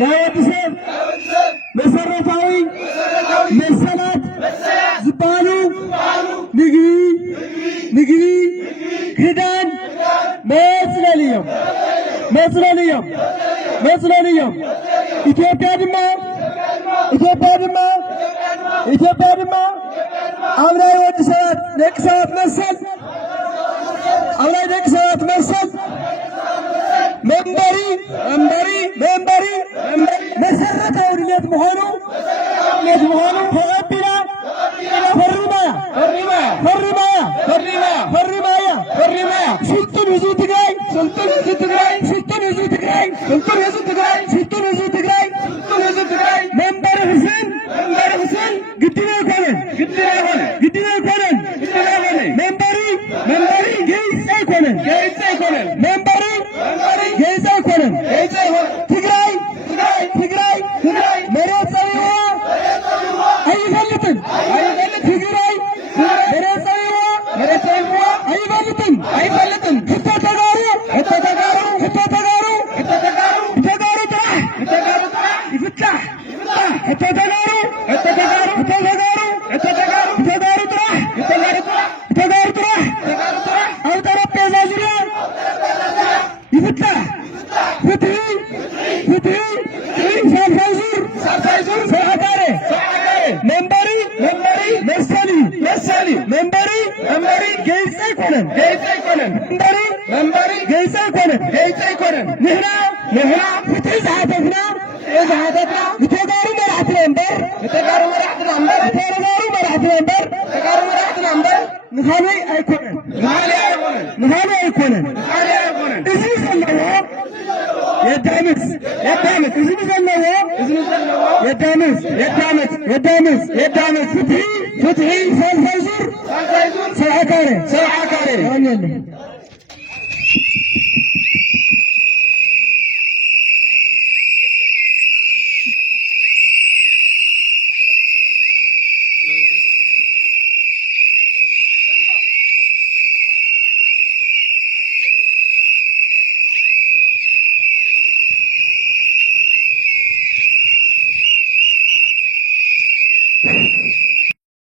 ለወድሰብ መሰረታዊ መሰላት ዝባሉ ምግቢ ክዳን መጽለልዮም ኢትዮጵያ ድማ ኣብ ናይ ወዲ ሰባት ደቂ ሰባት መሰል መንበሪ መሰረታዊ ድሌት ምዃኑ ተቐቢላ ፈሪማያ ስልጡን ህዝቢ ትግራይ መንበሪ ሕስን ግድና ይኮነን መንበሪ ጌይፃ ይኮነን ትግራይ መሬት ፀቢዋ አይፈልጥም ትግራይ መሬት ፀቢዋ አይፈልጥም ተጋሩ ይፍታሕ ተጋሩ ኣብ ጠረጴዛ ዙርያ ይፍታሕ ፍትሒ ሳልሳይ ዙር ሰዓታሬ መንበሪ መሰሊ መንበሪ ጌይፃ ይኮነን ንሕና ፍትሒ ዝሓተትና ንተጋሩ መራሕትና እምበር ንኻልይ ኣይኮነን እዝኒ ዘለዎ የዳምስ ፍትሒ ሳልሳይ ዙር ሰብዓካሬ